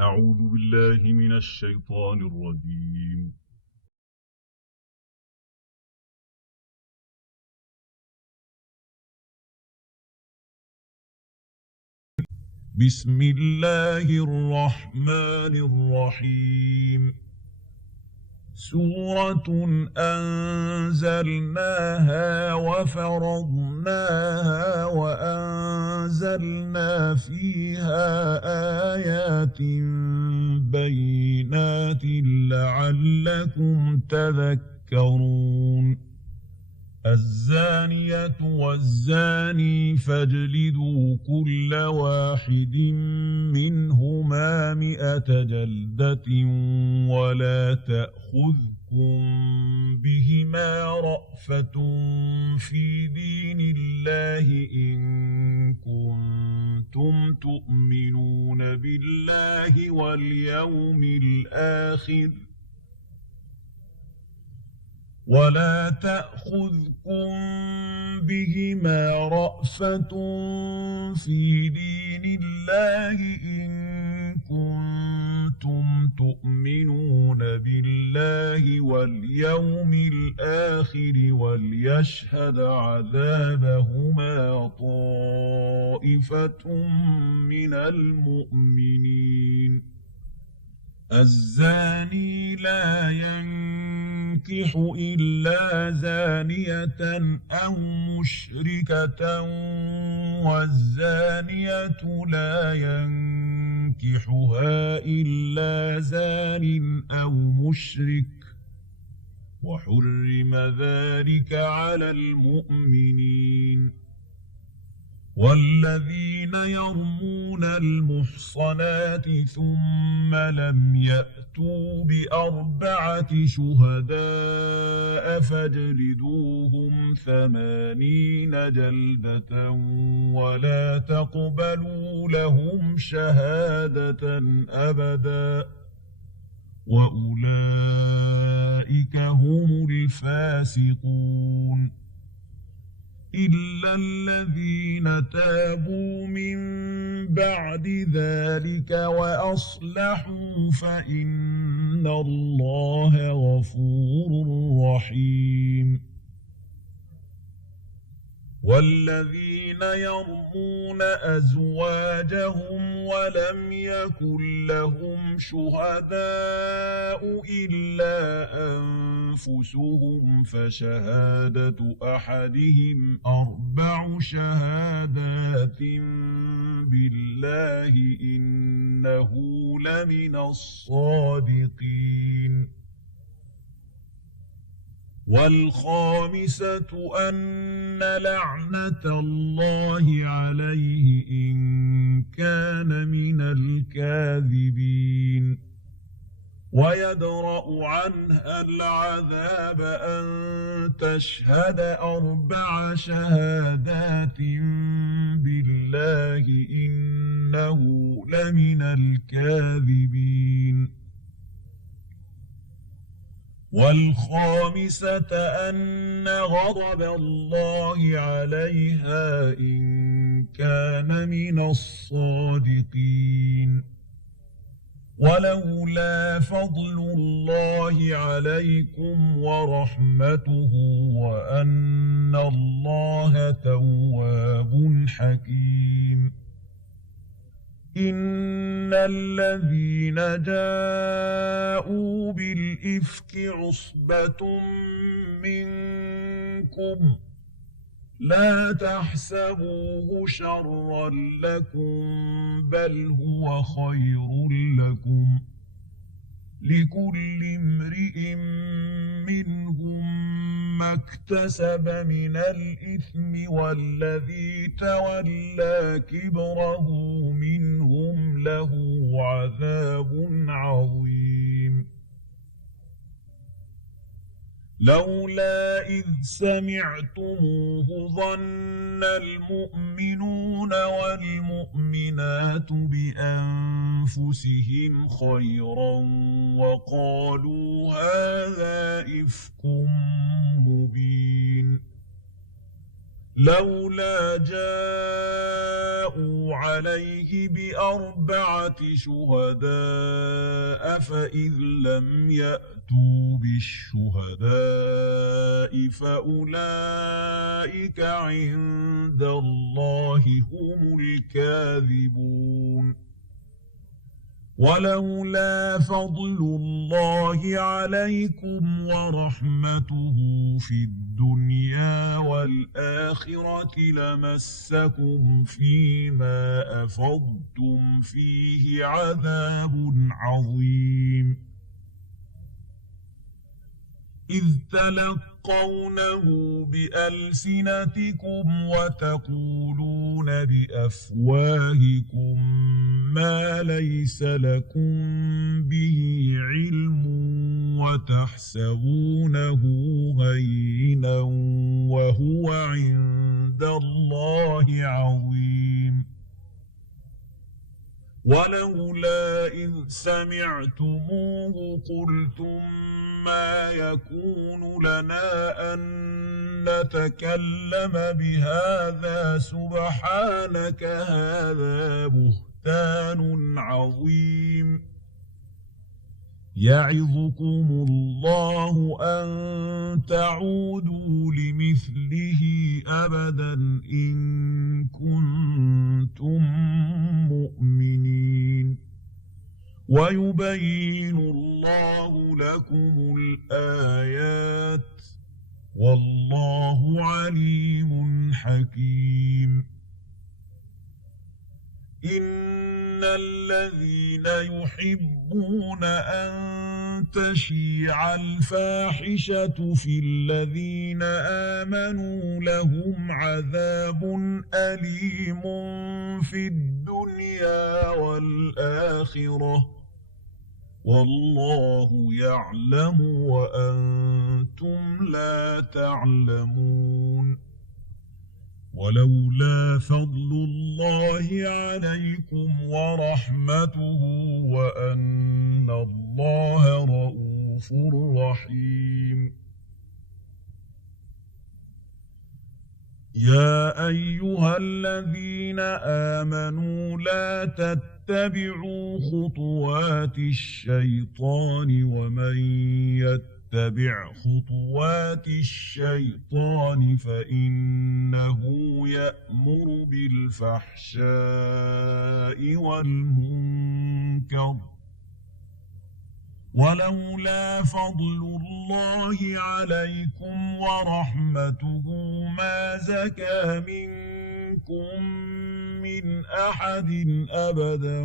أعوذ بالله من الشيطان الرجيم. بسم الله الرحمن الرحيم. سورة أنزلناها وفرضناها وأنزلنا فيها آيات بينات لعلكم تذكرون. الزانية والزاني فاجلدوا كل واحد منهما 100 جلدة ولا تأخذكم بهما رأفة في دين الله إن كنتم تؤمنون بالله واليوم الآخر ولا تأخذكم بهما رأفة في دين الله إن كنتم تؤمنون بالله واليوم الآخر وليشهد عذابهما طائفة من المؤمنين. الزاني لا ينكح إلا زانية أو مشركة والزانية لا ينكحها إلا زان أو مشرك وحرم ذلك على المؤمنين. والذين يرمون المحصنات ثم لم يأتوا ب4 شهداء فاجلدوهم 80 جلدة ولا تقبلوا لهم شهادة أبدا وأولئك هم الفاسقون. إلا الذين تابوا من بعد ذلك وأصلحوا فإن الله غفور رحيم. والذين يرمون أزواجهم ولم يكن لهم شهداء إلا أنفسهم فشهادة أحدهم 4 شهادات بالله إنه لمن الصادقين. والخامسة أن لعنة الله عليه إن كان من الكاذبين. ويدرأ عنها العذاب أن تشهد 4 شهادات بالله إنه لمن الكاذبين. والخامسة أن غضب الله عليها إن كان من الصادقين. ولولا فضل الله عليكم ورحمته وأن الله تواب حكيم. إن الذين جاءوا بالإفك عصبة منكم لا تحسبوه شرا لكم بل هو خير لكم لكل امرئ منهم ما اكتسب من الإثم والذي تولى كبره منهم له عذاب عظيم. لولا إذ سمعتموه ظن المؤمنون والمؤمنات بأنفسهم خيرا وقالوا هذا إفك مبين. لولا جاءوا عليه بأربعة شهداء فإذ لم يأتوا بالشهداء فأولئك عند الله هم الكاذبون ولولا فضل الله عليكم ورحمته في الدنيا والآخرة لمسكم فيما أفضتم فيه عذاب عظيم إذ تلقونه بألسنتكم وتقولون بأفواهكم ما ليس لكم به علم وتحسبونه هينا وهو عند الله عظيم ولولا إذ سمعتموه قلتم ما يكون لنا أن نتكلم بهذا سبحانك هذا بهتان عظيم يعظكم الله أن تعودوا لمثله أبدا إن كنتم مؤمنين ويبين الله لكم الآيات والله عليم حكيم إن الذين يحبون أن تشيع الفاحشة في الذين آمنوا لهم عذاب أليم في الدنيا والآخرة والله يعلم وأنتم لا تعلمون ولولا فضل الله عليكم ورحمته وأن الله رؤوف رحيم يا أيها الذين آمنوا لا تتبعوا خطوات الشيطان ومن يتبع خطوات الشيطان فإنه يأمر بالفحشاء والمنكر ولولا فضل الله عليكم ورحمته ما زكى منكم من أحد أبدا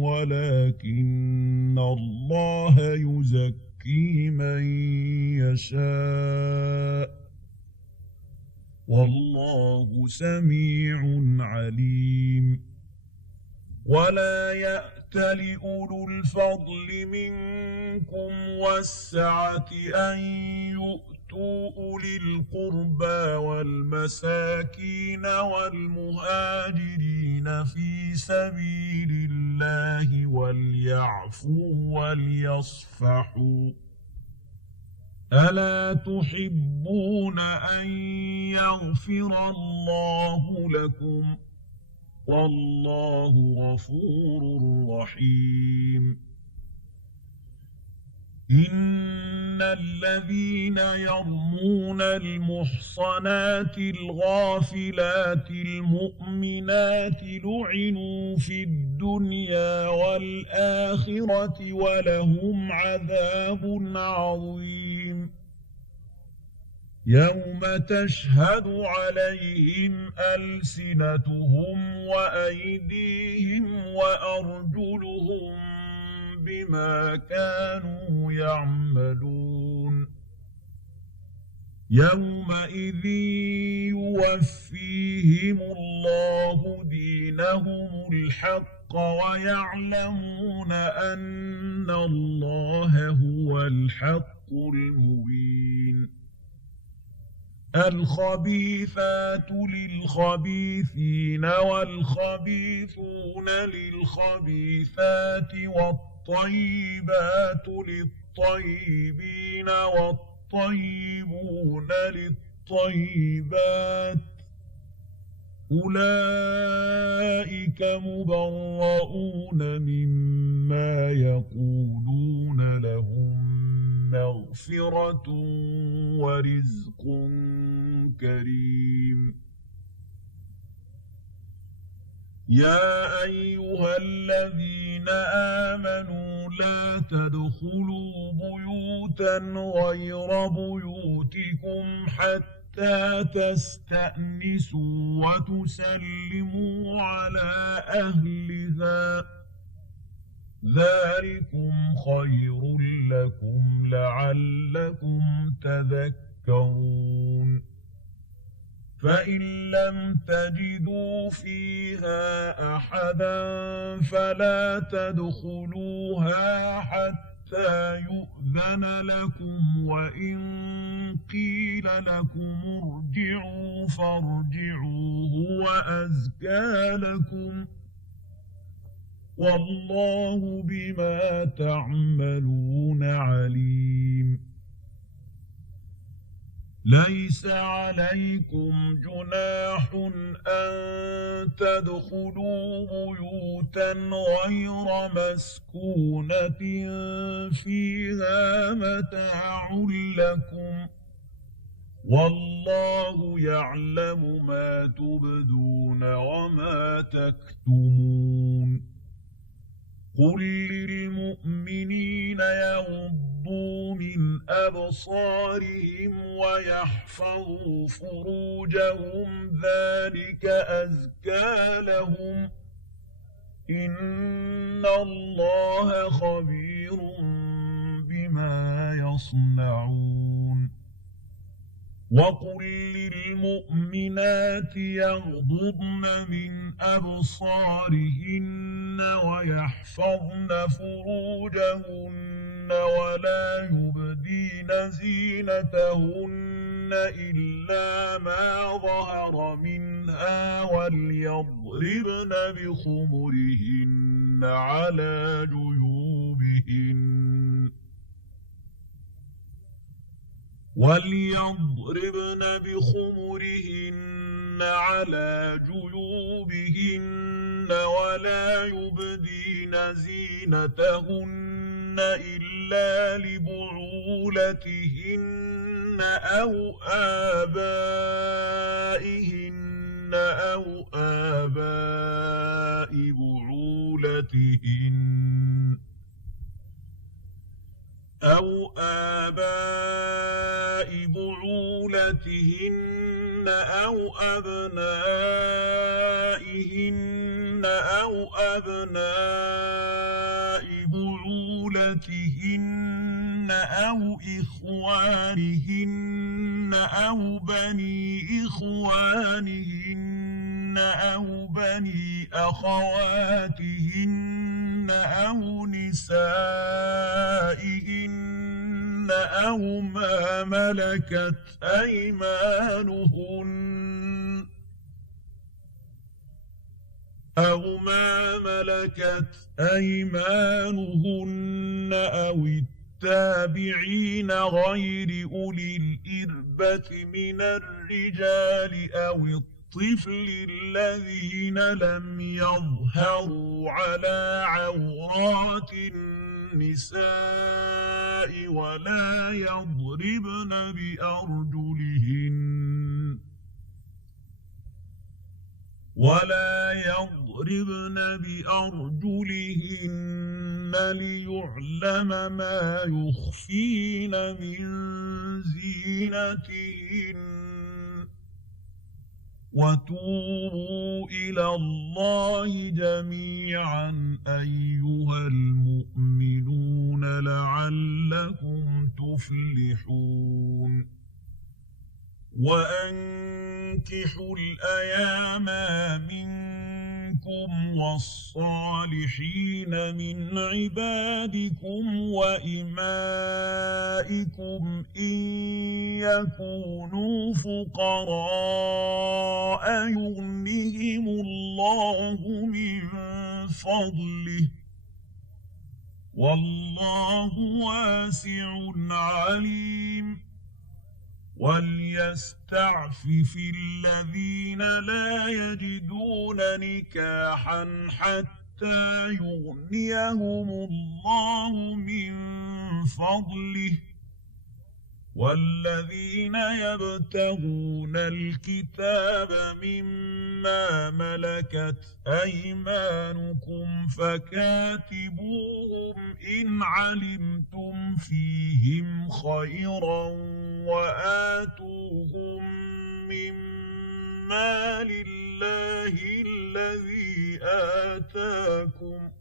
ولكن الله يزكي من يشاء والله سميع عليم ولا يأتل أولو الفضل منكم والسعة أن يؤتوا أولي القربى والمساكين والمهاجرين في سبيل الله وليعفوا وليصفحوا ألا تحبون أن يغفر الله لكم والله غفور رحيم إن الذين يرمون المحصنات الغافلات المؤمنات لعنوا في الدنيا والآخرة ولهم عذاب عظيم يوم تشهد عليهم ألسنتهم وأيديهم وأرجلهم بما كانوا يعملون يومئذ يوفيهم الله دينهم الحق ويعلمون أن الله هو الحق المبين الخبيثات للخبيثين والخبيثون للخبيثات والطيبات للطيبين والطيبون للطيبات أولئك مبرؤون مما يقولون لهم مغفرة ورزق كريم يا أيها الذين آمنوا لا تدخلوا بيوتا غير بيوتكم حتى تستأنسوا وتسلموا على أهلها ذلكم خير لكم لعلكم تذكرون فإن لم تجدوا فيها أحدا فلا تدخلوها حتى يؤذن لكم وإن قيل لكم ارجعوا فارجعوا هو أزكى لكم والله بما تعملون عليم ليس عليكم جناح أن تدخلوا بيوتا غير مسكونة فيها متاع لكم والله يعلم ما تبدون وما تكتمون قل للمؤمنين يغضوا من أبصارهم ويحفظوا فروجهم ذلك أزكى لهم إن الله خبير بما يصنعون وقل للمؤمنات يغضضن من أبصارهن ويحفظن فروجهن ولا يبدين زينتهن إلا ما ظهر منها وليضربن بخمرهن على جيوبهن على جيوبهن ولا يبدين زينتهن إلا لبعولتهن أو آبائهن أو آباء بعولتهن أو آباء بعولتهن أو أبنائهن أو أبناء بعولتهن أو إخوانهن أو بني إخوانهن أو بني أخواتهن أو نسائهن أو ما ملكت أيمانهن أو التابعين غير أولي الإربة من الرجال أو الطفل الذين لم يظهروا على عورات النساء ولا يضربن بأرجلهن ليعلم ما يخفين من زينتهن وتوبوا إلى الله جميعا أيها المؤمنون لعلكم تفلحون وأنكحوا الأيام منكم والصالحين من عبادكم وإمائكم إن يكونوا فقراء يغنهم الله من فضله والله واسع عليم وليستعفف الذين لا يجدون نكاحا حتى يغنيهم الله من فضله والذين يبتغون الكتاب مما ملكت أيمانكم فكاتبوهم إن علمتم فيهم خيرا وآتوهم مما لله الذي آتاكم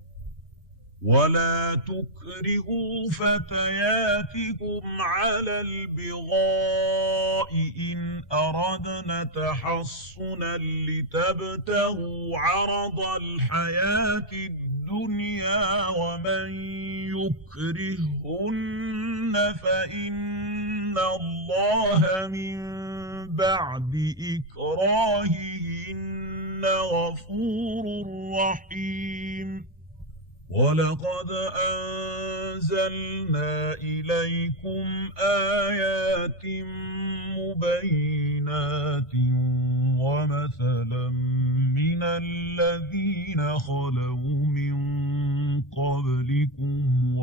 ولا تكرهوا فتياتكم على البغاء إن أردنا تحصنا لتبتغوا عرض الحياة الدنيا ومن يكرهن فإن الله من بعد إكراههن غفور رحيم ولقد أنزلنا إليكم آيات مبينات ومثلا من الذين خلوا من قبلكم